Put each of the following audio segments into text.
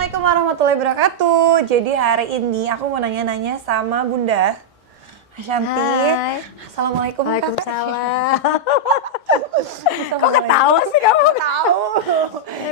Assalamualaikum warahmatullahi wabarakatuh. Jadi hari ini aku mau nanya-nanya sama Bunda Ashanti. Hai. Assalamualaikum Kak. Waalaikumsalam. Kok ketawa sih kamu? Tahu.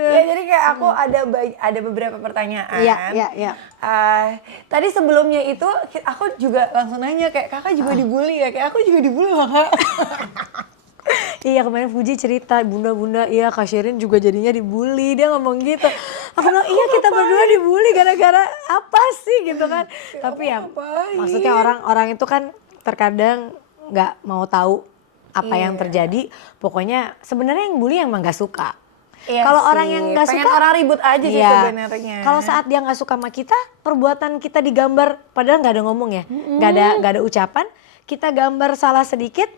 Ya jadi kayak aku ada beberapa pertanyaan. Iya. Tadi sebelumnya itu aku juga langsung nanya kayak kakak juga dibully ya? Kayak aku juga dibully loh Kak. Iya kemarin Fuji cerita, bunda-bunda iya Kak Sherin juga jadinya dibully, dia ngomong gitu. Aku bilang iya kita berdua dibully gara-gara apa sih gitu kan. Tapi ya maksudnya orang-orang itu kan terkadang nggak mau tahu apa yang terjadi. Pokoknya sebenarnya yang bully emang nggak suka. Iya Kalau sih, orang yang nggak pengen suka orang ribut aja sih iya. sebenarnya. Kalau saat dia nggak suka sama kita, perbuatan kita digambar padahal nggak ada ngomong ya, nggak ada ucapan, kita gambar salah sedikit,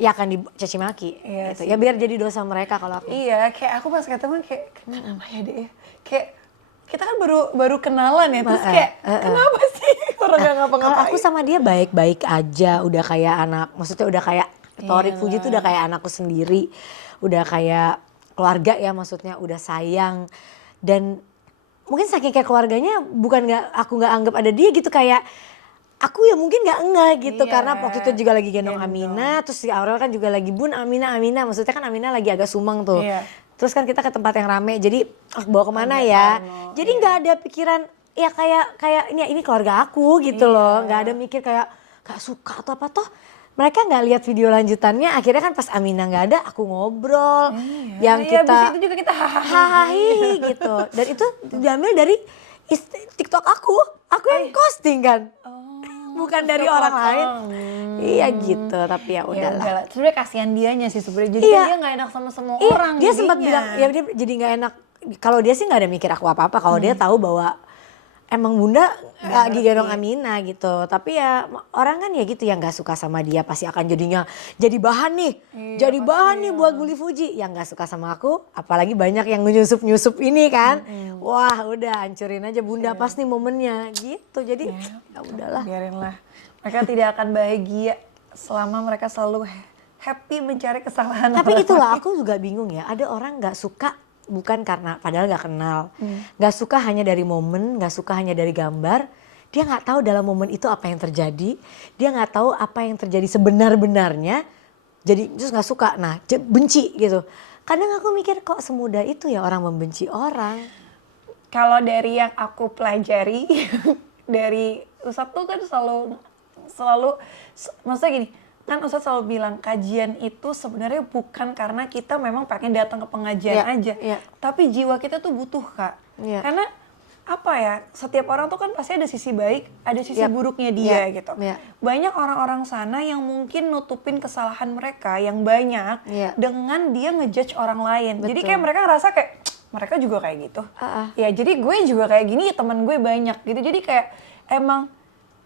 ya akan dicaci maki. Iya gitu. Ya biar jadi dosa mereka kalau aku. Iya, kayak aku pas ketemu kayak kenapa ya deh? Kayak kita kan baru kenalan ya, terus kayak kenapa sih orang gak ngapa-ngapain? Kalau aku sama dia baik-baik aja, udah kayak anak, maksudnya udah kayak Torik Fuji tuh udah kayak anakku sendiri, udah kayak keluarga ya maksudnya, udah sayang. Dan mungkin saking kayak keluarganya aku nggak anggap ada dia gitu, kayak aku ya mungkin nggak ngeh gitu karena waktu itu juga lagi gendong Amina, terus si Aurel kan juga lagi Bun Amina, maksudnya kan Amina lagi agak sumeng tuh. Terus kan kita ke tempat yang rame, jadi bawa kemana ya? Jadi nggak ada pikiran ya kayak ini keluarga aku gitu loh, nggak ada mikir kayak nggak suka atau apa toh. Mereka nggak lihat video lanjutannya, akhirnya kan pas Amina nggak ada, aku ngobrol, yang kita abis itu juga kita hahaha gitu, dan itu diambil dari TikTok aku yang posting kan. Bukan dari orang lain. Iya gitu, tapi ya udahlah. Sebenarnya kasihan dianya sih sebenarnya. Jadi dia nggak enak sama semua orang. Dia sempat bilang ya dia jadi nggak enak. Kalau dia sih nggak ada mikir aku apa-apa. Kalau dia tahu bahwa emang bunda lagi gendong Amina gitu. Tapi ya orang kan ya gitu yang nggak suka sama dia pasti akan jadi bahan nih. Jadi bahan nih buat bully Fuji. Yang nggak suka sama aku, apalagi banyak yang nyusup ini kan. Wah udah hancurin aja bunda pas nih momennya gitu. Jadi ya udahlah. Biarinlah. Mereka tidak akan bahagia selama mereka selalu happy mencari kesalahan. Tapi itulah aku juga bingung ya. Ada orang nggak suka bukan karena padahal nggak kenal, nggak suka hanya dari momen, nggak suka hanya dari gambar. Dia nggak tahu dalam momen itu apa yang terjadi. Dia nggak tahu apa yang terjadi sebenar-benarnya. Jadi terus nggak suka. Nah benci gitu. Kadang aku mikir kok semudah itu ya orang membenci orang. Kalau dari yang aku pelajari dari Ustadz tuh kan selalu maksudnya gini, kan Ustadz selalu bilang kajian itu sebenarnya bukan karena kita memang pengen datang ke pengajian aja, tapi jiwa kita tuh butuh Kak. Karena apa ya, setiap orang tuh kan pasti ada sisi baik, ada sisi buruknya dia gitu. Banyak orang-orang sana yang mungkin nutupin kesalahan mereka yang banyak dengan dia ngejudge orang lain. Jadi kayak mereka ngerasa kayak mereka juga kayak gitu. Ya jadi gue juga kayak gini, teman gue banyak gitu. Jadi kayak emang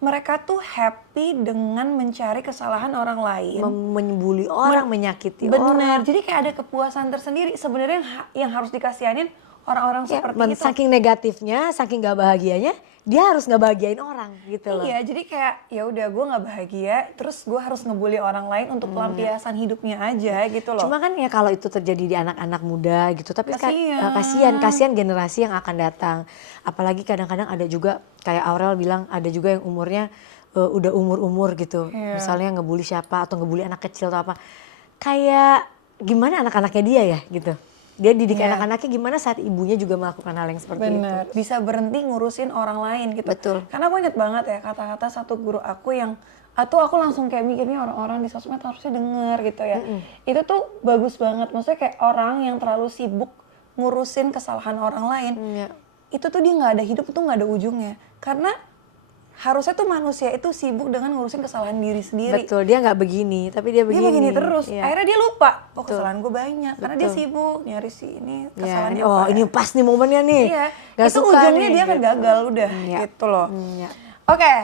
mereka tuh happy dengan mencari kesalahan orang lain, membuli orang, menyakiti orang. Benar. Jadi kayak ada kepuasan tersendiri. Sebenarnya yang harus dikasihanin orang-orang seperti itu. Saking negatifnya, saking gak bahagianya, dia harus nggak bahagiain orang gitu loh. Iya, jadi kayak ya udah gue nggak bahagia, terus gue harus ngebully orang lain untuk pelampiasan hidupnya aja gitu loh. Cuma kan ya kalau itu terjadi di anak-anak muda gitu, tapi kasihan generasi yang akan datang. Apalagi kadang-kadang ada juga kayak Aurel bilang ada juga yang umurnya udah umur gitu, misalnya ngebully siapa atau ngebully anak kecil atau apa. Kayak gimana anak-anaknya dia ya gitu. Dia didik anak-anaknya gimana saat ibunya juga melakukan hal yang seperti itu. Bisa berhenti ngurusin orang lain gitu. Betul. Karena aku inget banget ya kata-kata satu guru aku yang atau aku langsung kayak mikirnya orang-orang di sosmed harusnya denger gitu ya. Itu tuh bagus banget. Maksudnya kayak orang yang terlalu sibuk ngurusin kesalahan orang lain. Itu tuh dia gak ada hidup, tuh gak ada ujungnya. Karena harusnya tuh manusia itu sibuk dengan ngurusin kesalahan diri sendiri. Betul, dia nggak begini, tapi dia begini. Dia begini terus. Akhirnya dia lupa, kesalahan gue banyak. Karena dia sibuk nyari ini kesalahannya. Ini pas nih momennya nih. Gak itu suka ujungnya nih, dia akan gagal udah gitu loh. Oke,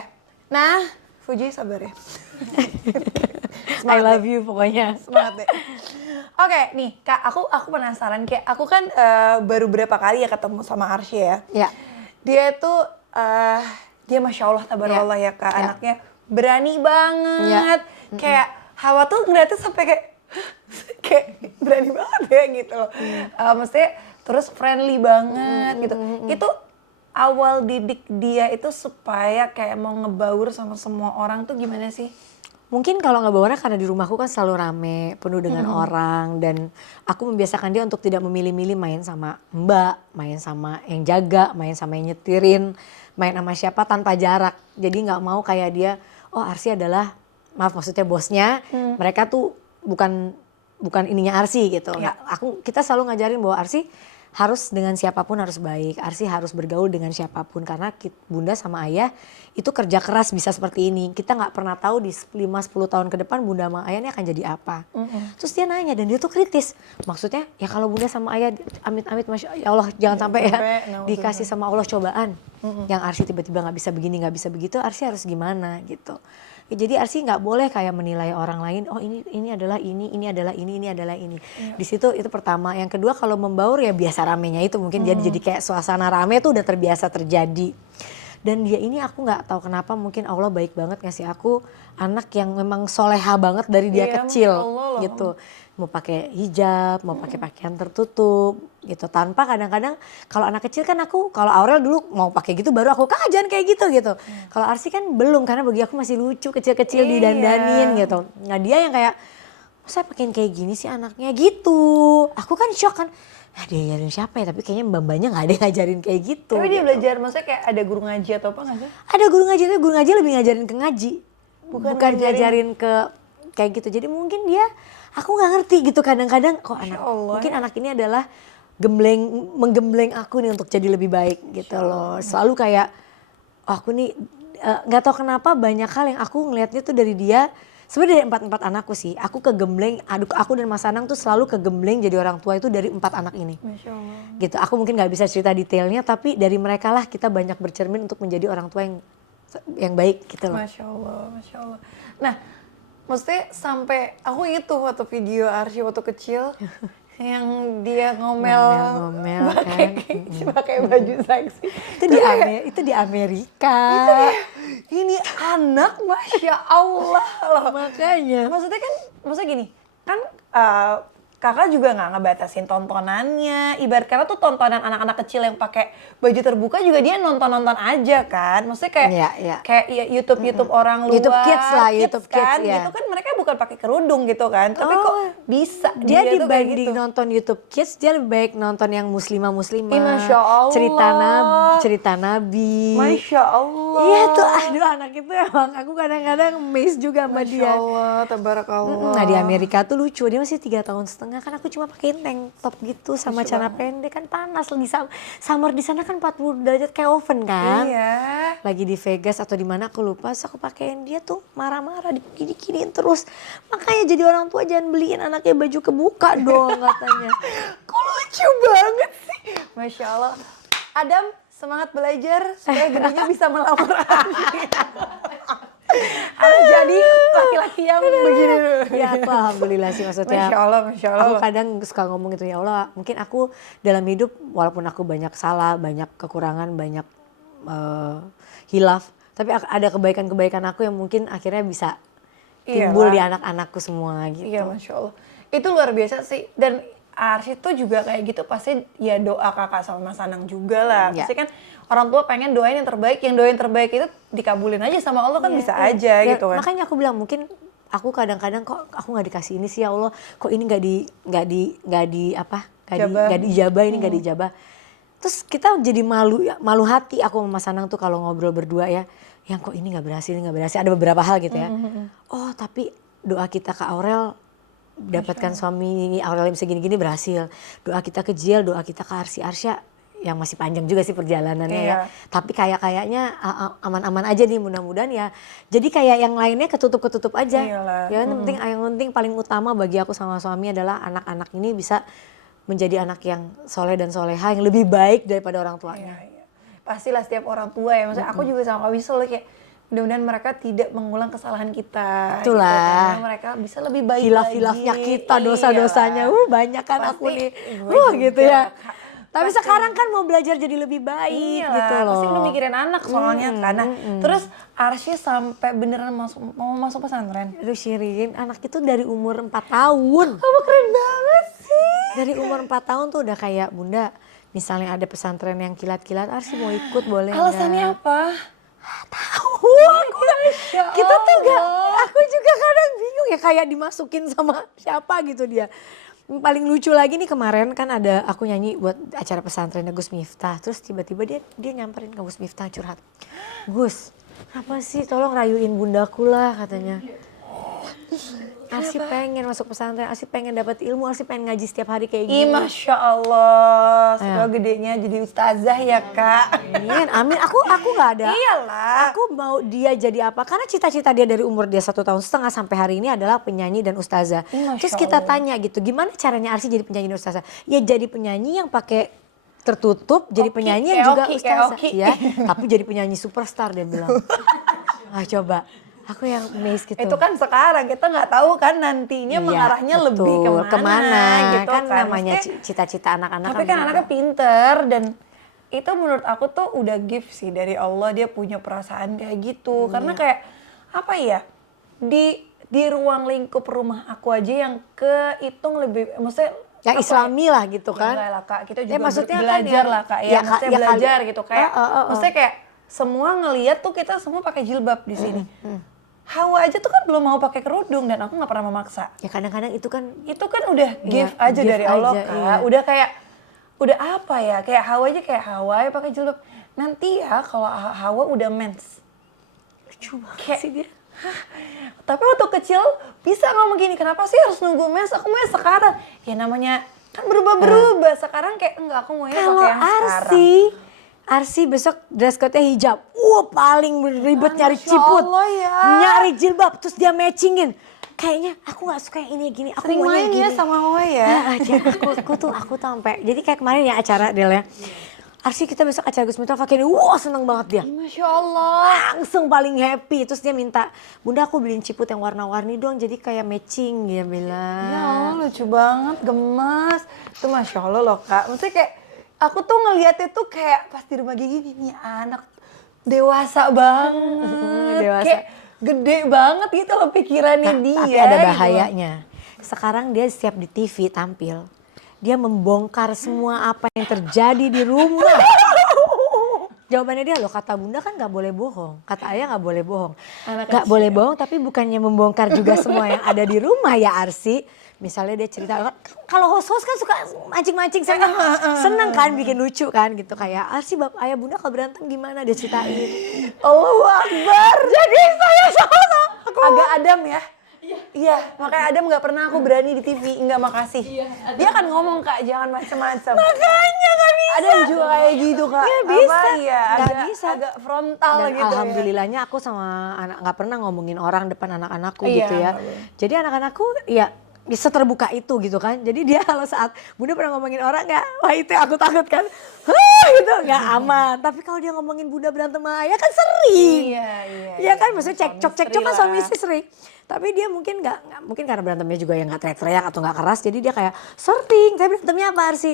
nah Fuji sabar ya. I love you pokoknya. Semangat deh. Oke nih Kak, aku penasaran. Kayak aku kan baru berapa kali ya ketemu sama Arsya ya. Dia tuh dia Masya Allah tabarakallah ya Kak, anaknya berani banget. Kayak Hawa tuh ngeliatnya sampai kayak berani banget ya gitu loh. Maksudnya terus friendly banget gitu. Itu awal didik dia itu supaya kayak mau ngebaur sama semua orang tuh gimana sih? Mungkin kalau nggak bawa karena di rumahku kan selalu rame, penuh dengan orang, dan aku membiasakan dia untuk tidak memilih-milih main sama mbak, main sama yang jaga, main sama yang nyetirin, main sama siapa tanpa jarak. Jadi nggak mau kayak dia, oh Arsy adalah, maaf maksudnya bosnya, mereka tuh bukan ininya Arsy gitu. Ya. Kita selalu ngajarin bahwa Arsy harus dengan siapapun harus baik, Arsy harus bergaul dengan siapapun karena bunda sama ayah itu kerja keras bisa seperti ini. Kita nggak pernah tahu di 5-10 tahun ke depan bunda sama ayah ini akan jadi apa. Terus dia nanya dan dia tuh kritis. Maksudnya ya kalau bunda sama ayah amit-amit Masya ya Allah jangan sampai ya dikasih sama Allah cobaan. Yang Arsy tiba-tiba nggak bisa begini nggak bisa begitu, Arsy harus gimana gitu. Ya, jadi Arsy nggak boleh kayak menilai orang lain, oh ini adalah ini adalah ini adalah ini. Di situ itu pertama. Yang kedua kalau membaur ya biasa ramenya itu mungkin dia jadi kayak suasana rame tuh udah terbiasa terjadi. Dan dia ini aku nggak tahu kenapa mungkin Allah baik banget ngasih aku anak yang memang soleha banget dari dia kecil gitu. Mau pakai hijab, mau pakai pakaian tertutup gitu. Tanpa kadang-kadang kalau anak kecil kan aku, kalau Aurel dulu mau pakai gitu baru aku Kak jangan kayak gitu. Kalau Arsy kan belum karena bagi aku masih lucu kecil-kecil didandanin gitu. Nah dia yang kayak, masa pakein kayak gini sih anaknya gitu. Aku kan shock kan, dia ngajarin siapa ya? Tapi kayaknya mbak-mbaknya gak ada yang ngajarin kayak gitu. Tapi dia belajar, maksudnya kayak ada guru ngaji atau apa nggak sih? Ada guru ngaji, tapi guru ngaji lebih ngajarin ke ngaji. Bukan ngajarin ke kayak gitu. Jadi mungkin dia, aku gak ngerti gitu kadang-kadang kok mungkin anak ini adalah menggembleng aku nih untuk jadi lebih baik gitu loh. Selalu kayak, oh aku nih gak tahu kenapa banyak hal yang aku ngelihatnya tuh dari dia. Sebenarnya dari 4 anakku sih, aku kegembleng, aku dan Mas Anang tuh selalu kegembleng jadi orang tua itu dari 4 anak ini. Masya Allah. Gitu, aku mungkin gak bisa cerita detailnya tapi dari mereka lah kita banyak bercermin untuk menjadi orang tua yang baik gitu loh. Masya Allah, Masya Allah. Nah, maksudnya sampai, aku inget tuh foto video Arsy waktu kecil yang dia ngomel pakai baju seksi. Itu di Amerika. Ini anak Masya Allah loh. Makanya. Maksudnya gini, kan kakak juga nggak ngebatasin tontonannya. Ibarat kata tuh tontonan anak-anak kecil yang pakai baju terbuka juga dia nonton-nonton aja kan. Maksudnya kayak ya YouTube orang luar. YouTube Kids lah, YouTube kan, Kids ya. gitu kan mereka bukan pakai kerudung gitu kan. Tapi kok bisa dia tuh kayak dibanding gitu. nonton YouTube Kids dia lebih baik nonton yang muslimah-muslimah. Masya Allah. Cerita Nabi. Masya Allah. Iya tuh, aduh anak itu emang aku kadang-kadang amazed juga sama dia. Masya Allah, tabarakallah. Nah di Amerika tuh lucu, dia masih 3 tahun setengah kan aku cuma pakein tank top gitu sama celana pendek kan panas lagi summer di sana kan 40 derajat kayak oven kan. Iya. Lagi di Vegas atau di mana aku lupa, terus aku pakein dia tuh marah-marah dikini-kiniin terus. Makanya jadi orang tua jangan beliin anaknya baju kebuka dong katanya. Kok lucu banget sih. Masya Allah. Adam semangat belajar supaya gedenya bisa melamar Andi. Harus jadi laki-laki yang begini. Ya aku alhamdulillah sih maksudnya. Masya Allah, Masya Allah. Aku kadang suka ngomong gitu ya Allah, mungkin aku dalam hidup walaupun aku banyak salah, banyak kekurangan, banyak hilaf, tapi ada kebaikan-kebaikan aku yang mungkin akhirnya bisa timbul di anak-anakku semua gitu. Iya Masya Allah. Itu luar biasa sih. Dan Arsy tuh juga kayak gitu pasti ya doa kakak sama Mas Anang juga lah. Pasti kan orang tua pengen doain yang terbaik. Yang doain terbaik itu dikabulin aja sama Allah kan bisa aja gitu kan. Makanya aku bilang mungkin aku kadang-kadang kok aku nggak dikasih ini sih ya Allah. Kok ini nggak dijabah ini nggak dijabah. Terus kita jadi malu hati aku sama Mas Anang tuh kalau ngobrol berdua ya. Yang kok ini nggak berhasil. Ada beberapa hal gitu ya. Oh tapi doa kita ke Aurel dapatkan suami Aurel yang segini-gini berhasil. Doa kita ke Jiel, doa kita ke Arsya yang masih panjang juga sih perjalanannya ya. Tapi kayaknya aman-aman aja nih mudah-mudahan ya. Jadi kayak yang lainnya ketutup aja. Ya yang penting paling utama bagi aku sama suami adalah anak-anak ini bisa menjadi anak yang soleh dan soleha yang lebih baik daripada orang tuanya. Pastilah setiap orang tua ya. Maksudnya aku juga sama Kak Wisel kayak mudah-mudahan mereka tidak mengulang kesalahan kita. Itulah. Gitu, karena mereka bisa lebih baik Hilaf-hilafnya kita, dosa-dosanya. Banyak kan pasti, aku nih. juga, Gitu ya. Tapi pasti. Sekarang kan mau belajar jadi lebih baik gitu loh. Pasti udah mikirin anak soalnya karena terus Arsy sampai beneran mau masuk pesantren. Aduh Shirin, anak itu dari umur 4 tahun. Kamu keren banget sih. Dari umur 4 tahun tuh udah kayak Bunda, misalnya ada pesantren yang kilat-kilat, Arsi mau ikut boleh nggak? Alasannya apa? Tahu aku. Kita tuh gak, aku juga kadang bingung ya kayak dimasukin sama siapa gitu dia. Paling lucu lagi nih kemarin kan ada aku nyanyi buat acara pesantrennya Gus Miftah. Terus tiba-tiba dia nyamperin ke Gus Miftah curhat. Gus, apa sih tolong rayuin bundaku lah katanya. Arsi pengen masuk pesantren, Arsi pengen dapat ilmu, Arsi pengen ngaji setiap hari kayak Ih, gini. Masya Allah, semoga gedenya jadi ustazah ya kak. Amin, amin. Aku nggak ada. Iyalah. Aku mau dia jadi apa? Karena cita-cita dia dari umur dia 1,5 tahun sampai hari ini adalah penyanyi dan ustazah. Masya Terus kita Allah. tanya gitu, gimana caranya Arsi jadi penyanyi dan ustazah? Ya jadi penyanyi yang pakai tertutup, jadi Oki, penyanyi kayak yang juga Oki, kayak ustazah. Oki. Ya, tapi jadi penyanyi superstar dia bilang. Ah coba, aku yang amazed gitu. Itu kan sekarang kita nggak tahu kan Iya, nantinya mengarahnya betul. lebih kemana Kan gitu kan. namanya Maksudnya, cita-cita anak-anak. tapi kan anaknya pinter dan itu menurut aku tuh udah gift sih dari Allah, dia punya perasaan kayak gitu. Karena kayak apa ya, di ruang lingkup rumah aku aja yang kehitung lebih, maksudnya yang apa islami lah gitu ya, kan. enggak lah kak, kita Ya, juga maksudnya kan belajar yang- lah kak ya, ya, maksudnya ya kali- belajar gitu kayak, Oh. maksudnya kayak semua ngeliat tuh kita semua pakai jilbab di sini. Hawa aja tuh kan belum mau pakai kerudung dan aku nggak pernah memaksa. Ya kadang-kadang itu kan Itu kan udah gift Iya, aja gift dari Allah aja, kak. iya. Udah kayak, udah apa ya, kayak Hawa aja kayak Hawa ya pakai jilbab. Nanti ya kalau Hawa udah mens. lucu banget Kayak, sih dia. Tapi waktu kecil bisa ngomong gini, kenapa sih harus nunggu mens? Aku mau sekarang. Ya namanya kan berubah-berubah. Sekarang kayak enggak, aku maunya Kalau pakai yang sekarang. Arsi besok dress code-nya hijab. Paling ribet nyari Masya ciput. Allah ya. Nyari jilbab terus dia matchingin. Kayaknya aku gak suka yang ini gini, aku Sering maunya main gini. ya sama Hawa ya. Aku tuh sampai. Jadi kayak kemarin ya acara Del ya. Arsi kita besok acara Gus Miftah pakai ini. Seneng banget dia. Masya Allah. Langsung paling happy. Terus dia minta, Bunda aku beliin ciput yang warna-warni dong. Jadi kayak matching dia bilang. Ya Allah lucu banget, gemas. Itu Masya Allah loh kak. Maksudnya kayak, aku tuh ngeliatnya tuh kayak pas di rumah gini, nih anak dewasa banget. Dewasa. Kayak gede banget gitu loh pikirannya dia. Tapi ada gitu. bahayanya. Sekarang dia setiap di TV tampil, dia membongkar semua apa yang terjadi di rumah. Jawabannya dia, loh kata Bunda kan gak boleh bohong. Kata Ayah gak boleh bohong. Anak Gak kecil. boleh bohong tapi bukannya membongkar juga semua yang ada di rumah ya Arsi. Misalnya dia cerita, kalau host-host kan suka mancing-mancing seneng. Seneng kan bikin lucu kan gitu. Kayak Arsi Ayah Bunda kalau berantem gimana dia ceritain. Allahu Akbar. Jadi saya sama agak Adam ya. Iya, makanya Adam nggak pernah aku berani di TV, nggak makasih. Dia kan ngomong kak, jangan macam-macam. Makanya nggak bisa. Adam juga kayak gitu kak. Nggak bisa. Apa, iya, Nggak agak, bisa. agak frontal Dan gitu. alhamdulillahnya aku sama anak nggak pernah ngomongin orang depan anak-anakku Iya, gitu ya. nggak boleh. Jadi anak-anakku ya seterbuka itu gitu kan. Jadi dia kalau saat Bunda pernah ngomongin orang nggak, wah itu aku takut kan. Gitu nggak aman. Tapi kalau dia ngomongin Bunda berantem sama Ayah kan sering. Iya. Iya kan, maksudnya cekcok kan suami lah. istri sering. Tapi dia mungkin nggak, mungkin karena berantemnya juga yang nggak teriak-teriak atau nggak keras. Jadi dia kayak sorting. Tapi berantemnya apa Arsi?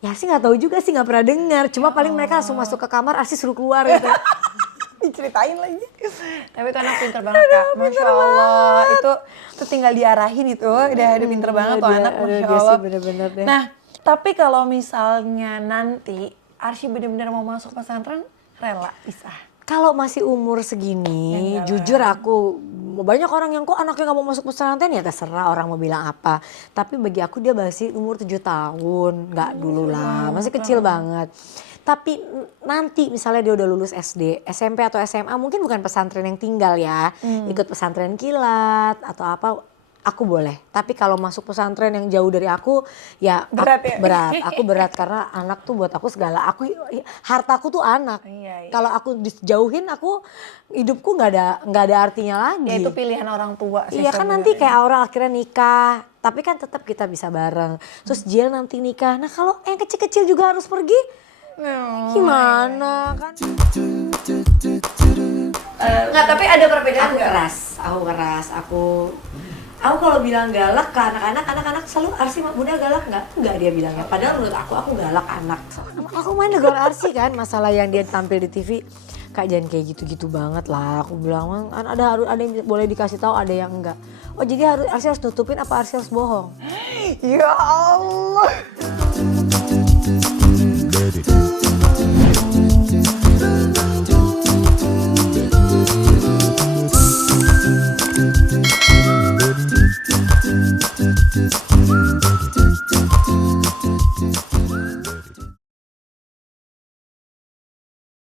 Ya Arsi nggak tahu juga sih, nggak pernah dengar. Cuma paling mereka langsung masuk ke kamar, Arsi suruh keluar gitu. Diceritain lagi. Tapi itu anak pinter banget kak. Masya Allah. Itu tinggal diarahin itu. Udah pinter banget tuh Dia- anak. aduh, Masya dia sih Allah. bener-bener deh. Nah, tapi kalau misalnya nanti Arsy bener-bener mau masuk pesantren, rela bisa. Kalau masih umur segini, Ya enggak jujur aku banyak orang yang kok anaknya nggak mau masuk pesantren, ya terserah orang mau bilang apa. Tapi bagi aku dia masih umur 7 tahun, nggak dulu lah, masih kecil banget. Tapi nanti misalnya dia udah lulus SD, SMP atau SMA, mungkin bukan pesantren yang tinggal ya, ikut pesantren kilat atau apa, aku boleh. Tapi kalau masuk pesantren yang jauh dari aku, ya Berat ya? berat. Aku berat karena anak tuh buat aku segala. Hartaku tuh anak. Iya. Kalau aku dijauhin, aku hidupku nggak ada artinya lagi. Ya itu pilihan orang tua sih. Iya kan nanti kayak Aura akhirnya nikah, tapi kan tetap kita bisa bareng. Terus Jiel nanti nikah. Nah kalau yang kecil-kecil juga harus pergi, gimana kan? Nggak, tapi ada perbedaan Aku nggak? keras. Aku kalau bilang galak ke anak-anak selalu Arsi Bunda galak nggak dia bilangnya. Padahal menurut aku galak anak. Aku main negor Arsi kan, masalah yang dia tampil di TV. Kak jangan kayak gitu-gitu banget lah. Aku bilang ada yang boleh dikasih tahu, ada yang enggak. Oh jadi Arsi harus nutupin apa Arsi harus bohong? Ya Allah.